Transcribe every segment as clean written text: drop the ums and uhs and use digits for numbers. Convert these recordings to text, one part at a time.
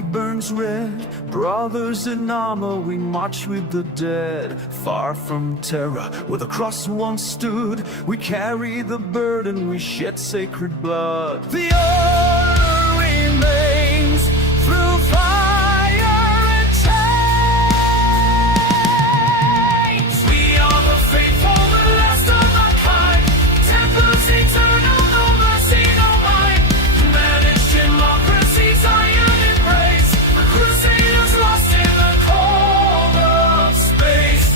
glory burns red. Brothers in armor, we march with the dead. Far from terror, where the cross once stood, we carry the burden, we shed sacred blood. The order remains through fire and change. We are the faithful, the last of our kind. Templars eternal, no mercy, no mind. Managed democracy, Zion embrace. Crusaders lost in the cold of space.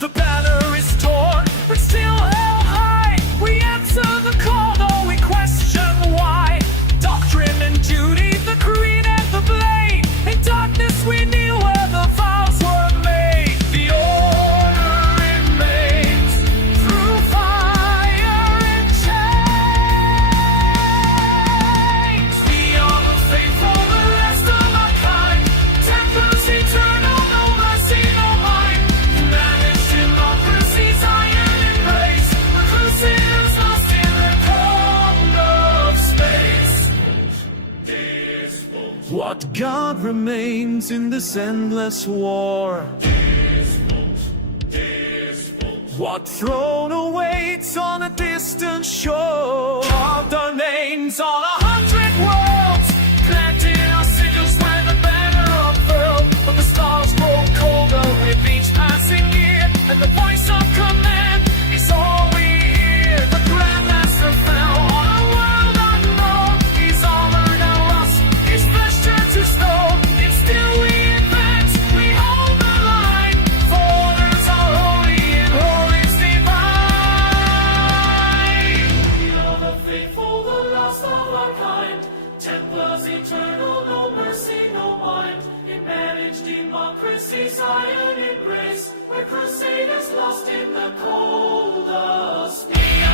The banner is torn, but still held high. We answer the call, though we question why. Doctrine and duty, the creed and the blade. In darkness we knew where the vows were made. The order remains through fire and change. We are the faithful, the last of our kind. Templars eternal, no mercy, no mind. Managed democracy, Zion embrace. The Crusaders lost in the cold of space. What God remains in this endless war? What throne awaits on a distant shore? Carved our names on 100 worlds, planted our signals where the banner unfurled. But the stars grow colder with each passing year, and the voice of command is all we hear. The Grandmaster fell on a world unknown. His armor now lost, his flesh turned to stone. Yet still we advance, we hold the line. For orders are holy and holy's divine. We are the faithful, the last of our kind. Templars eternal, no mercy, no mind. In managed democracy, Zion in grace. We're crusaders lost in the cold of space.